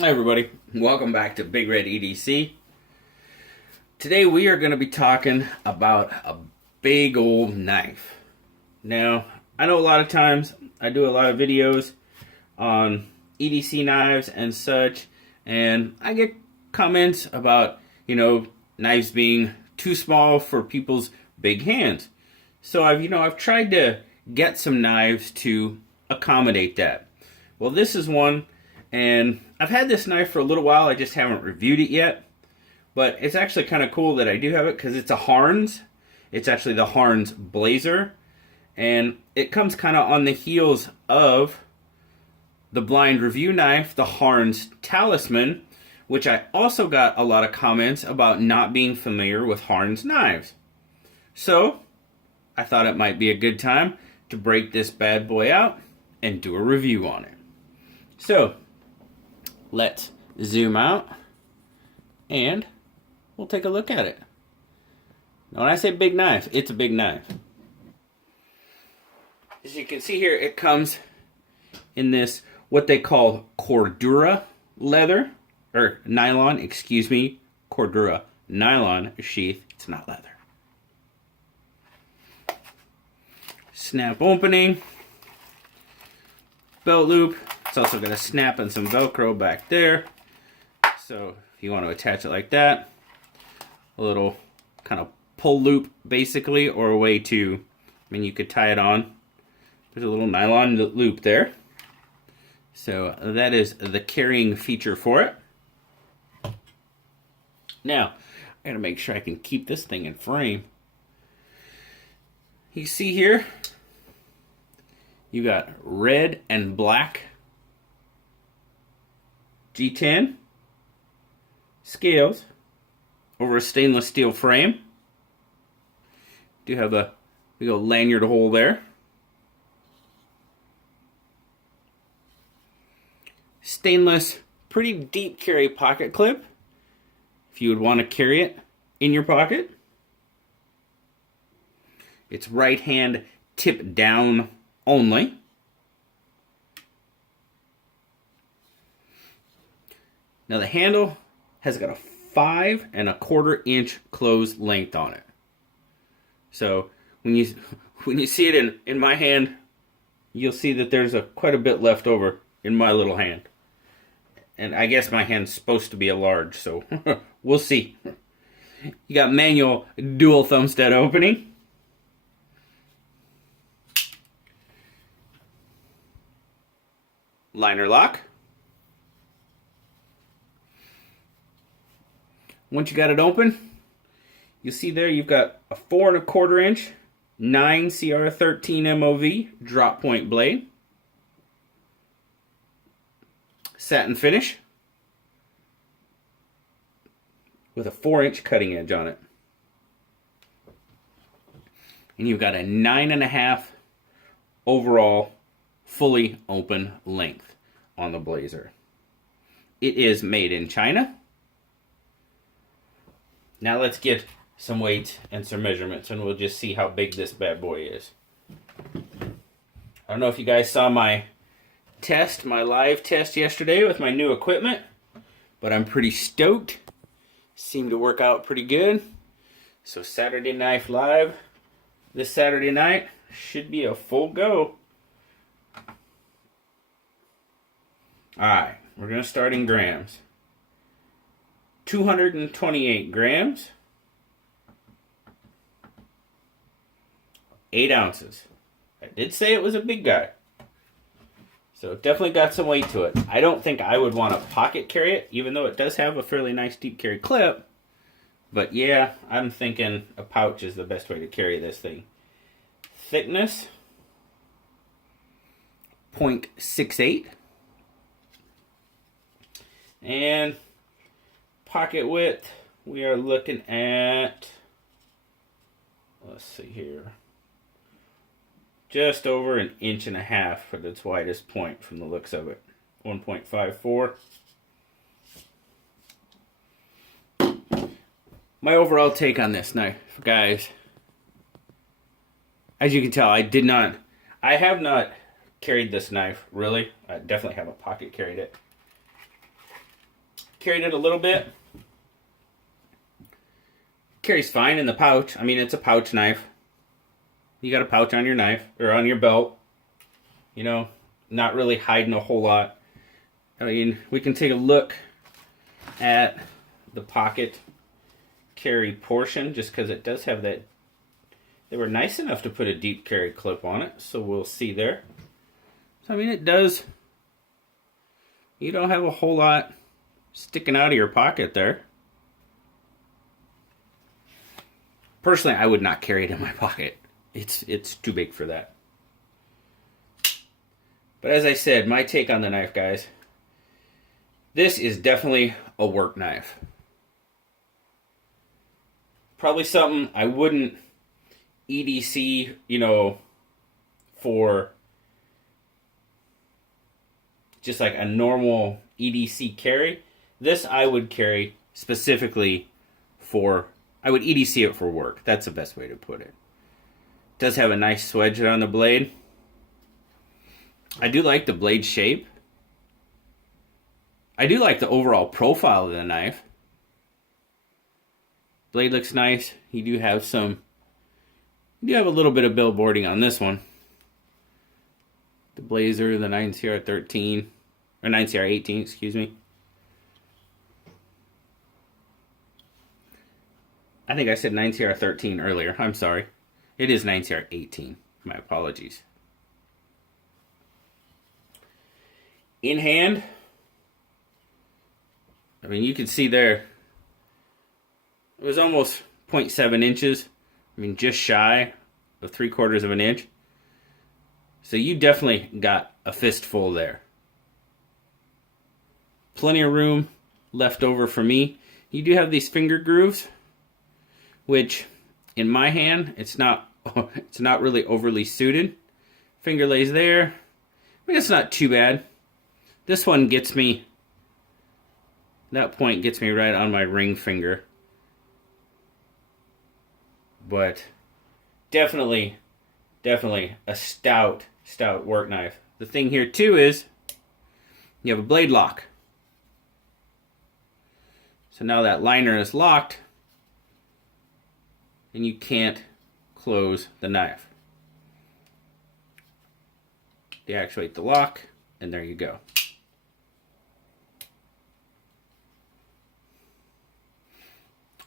Hi everybody, welcome back to Big Red EDC. Today we are going to be talking about a big old knife. Now, I know a lot of times I do a lot of videos on EDC knives and such, and I get comments about, knives being too small for people's big hands. So I've tried to get some knives to accommodate that. Well, this is one. And I've had this knife for a little while, I just haven't reviewed it yet. But it's actually kind of cool that I do have it because it's a Harnds. It's actually the Harnds Blazer. And it comes kind of on the heels of the blind review knife, the Harnds Talisman, which I also got a lot of comments about not being familiar with Harnds knives. So, I thought it might be a good time to break this bad boy out and do a review on it. So, let's zoom out and we'll take a look at it. Now when I say big knife, it's a big knife. As you can see here, it comes in this, what they call Cordura leather, or nylon, Cordura nylon sheath. It's not leather. Snap opening, belt loop. It's also got a snap and some Velcro back there. So if you want to attach it like that, a little kind of pull loop basically, or a way to, you could tie it on. There's a little nylon loop there. So that is the carrying feature for it. Now, I gotta make sure I can keep this thing in frame. You see here, you got red and black G10 scales over a stainless steel frame. Do have a big old lanyard hole there. Stainless, pretty deep carry pocket clip if you would want to carry it in your pocket. It's right hand tip down only. Now the handle has got a 5¼ inch closed length on it. So when you see it in my hand, you'll see that there's quite a bit left over in my little hand. And I guess my hand's supposed to be a large, so we'll see. You got manual dual thumb stud opening. Liner lock. Once you got it open, you'll see there you've got a 4¼ inch 9 CR13 MOV drop point blade. Satin finish with a 4-inch cutting edge on it. And you've got a 9½ overall fully open length on the Blazer. It is made in China. Now let's get some weights and some measurements, and we'll just see how big this bad boy is. I don't know if you guys saw my live test yesterday with my new equipment, but I'm pretty stoked. Seemed to work out pretty good. So Saturday Knife Live this Saturday night should be a full go. Alright, we're going to start in grams. 228 grams, 8 ounces. I did say it was a big guy. So definitely got some weight to it. I don't think I would want to pocket carry it, even though it does have a fairly nice deep carry clip. But yeah, I'm thinking a pouch is the best way to carry this thing. Thickness, 0.68. And pocket width, we are looking at, let's see here, just over 1.5 inches for its widest point from the looks of it. 1.54. My overall take on this knife, guys, as you can tell, I have not carried this knife, really. I definitely haven't pocket carried it. Carried it a little bit. Carries fine in the pouch. I mean, it's a pouch knife. You got a pouch on your knife, or on your belt. You know, not really hiding a whole lot. I mean, we can take a look at the pocket carry portion, just because it does have that. They were nice enough to put a deep carry clip on it, so we'll see there. So, I mean, it does. You don't have a whole lot sticking out of your pocket there. Personally, I would not carry it in my pocket. It's too big for that. But as I said, my take on the knife, guys. This is definitely a work knife. Probably something I wouldn't EDC, you know, for just like a normal EDC carry. This I would carry specifically for, I would EDC it for work. That's the best way to put it. It does have a nice swedge on the blade. I do like the blade shape. I do like the overall profile of the knife. Blade looks nice. You do have a little bit of billboarding on this one. The Blazer, the 9CR13, or 9CR18, excuse me. I think I said 9CR13 earlier. I'm sorry. It is 9CR18. My apologies. In hand, I mean, you can see there, it was almost 0.7 inches. I mean, just shy of 3/4 of an inch. So you definitely got a fistful there. Plenty of room left over for me. You do have these finger grooves, which in my hand, it's not really overly suited. Finger lays there. I mean, it's not too bad. This one gets me, that point gets me right on my ring finger. But definitely a stout work knife. The thing here too is you have a blade lock. So now that liner is locked and you can't close the knife. Deactivate the lock and there you go.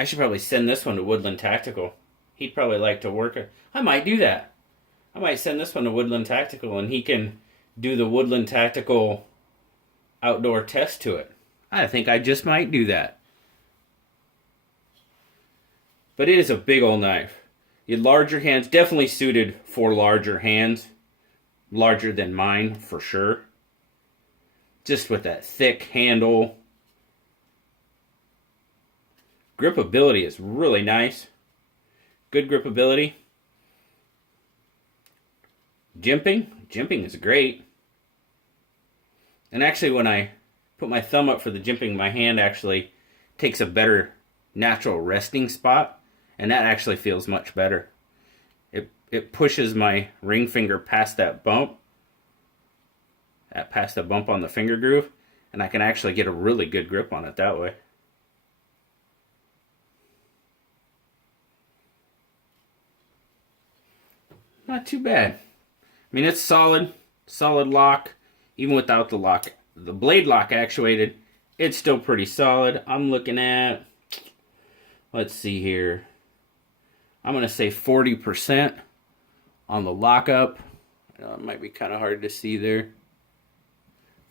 I should probably send this one to Woodland Tactical. He'd probably like to work it. I might do that. I might send this one to Woodland Tactical and he can do the Woodland Tactical outdoor test to it. I think I just might do that. But it is a big old knife. Your larger hands, definitely suited for larger hands. Larger than mine, for sure. Just with that thick handle. Gripability is really nice. Good gripability. Jimping is great. And actually when I put my thumb up for the jimping, my hand actually takes a better natural resting spot. And that actually feels much better. It pushes my ring finger past that bump. Past the bump on the finger groove. And I can actually get a really good grip on it that way. Not too bad. I mean, it's solid lock, even without the lock. The blade lock actuated, it's still pretty solid. I'm looking at, let's see here. I'm going to say 40% on the lockup. It might be kind of hard to see there.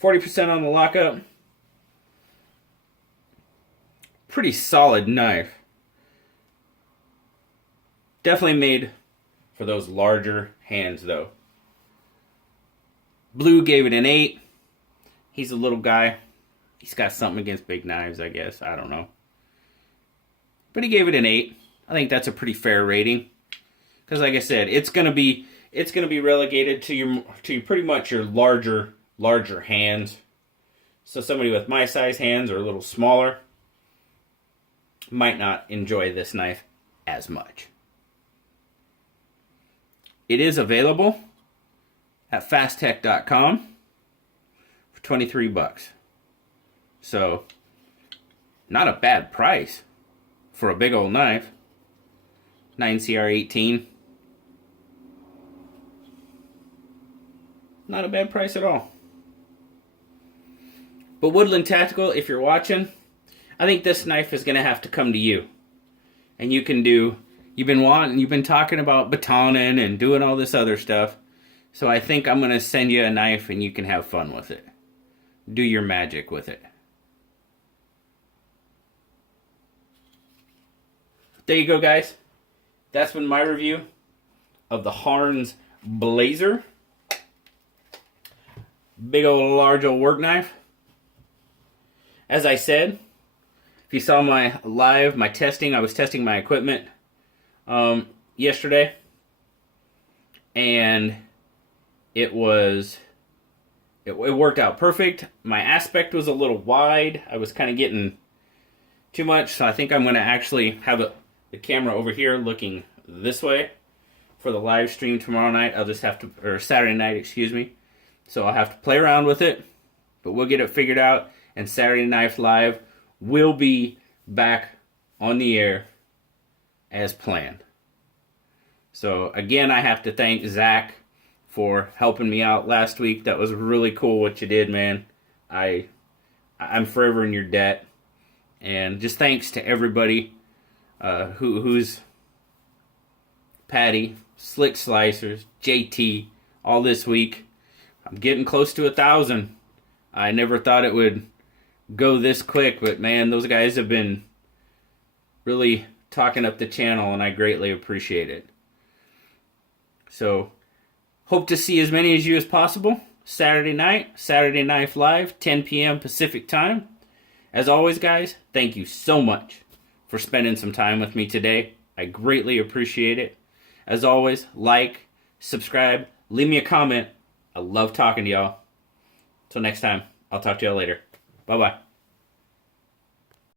40% on the lockup. Pretty solid knife. Definitely made for those larger hands, though. Blue gave it an 8. He's a little guy. He's got something against big knives, I guess. I don't know. But he gave it an 8. I think that's a pretty fair rating. Because like I said, it's gonna be relegated to pretty much your larger hands. So somebody with my size hands or a little smaller might not enjoy this knife as much. It is available at fasttech.com for $23. So not a bad price for a big old knife. 9CR18. Not a bad price at all. But Woodland Tactical, if you're watching, I think this knife is going to have to come to you. And you can do, you've been talking about batoning and doing all this other stuff. So I think I'm going to send you a knife and you can have fun with it. Do your magic with it. There you go, guys. That's been my review of the Harnds Blazer. Big old large old work knife. As I said, if you saw my testing, I was testing my equipment yesterday. And it worked out perfect. My aspect was a little wide. I was kind of getting too much, so I think I'm going to actually have the camera over here looking this way for the live stream tomorrow night. I'll just have to, or Saturday night, excuse me. So I'll have to play around with it, but we'll get it figured out. And Saturday Night Live will be back on the air as planned. So again, I have to thank Zach for helping me out last week. That was really cool what you did, man. I'm forever in your debt. And just thanks to everybody who's Patty, Slick Slicers, JT, all this week. I'm getting close to 1,000. I never thought it would go this quick, but man, those guys have been really talking up the channel, and I greatly appreciate it. So, hope to see as many as you as possible Saturday Night Live, 10 p.m. Pacific time. As always, guys, thank you so much for spending some time with me today. I greatly appreciate it. As always, like, subscribe, leave me a comment. I love talking to y'all. Till next time, I'll talk to y'all later. Bye-bye.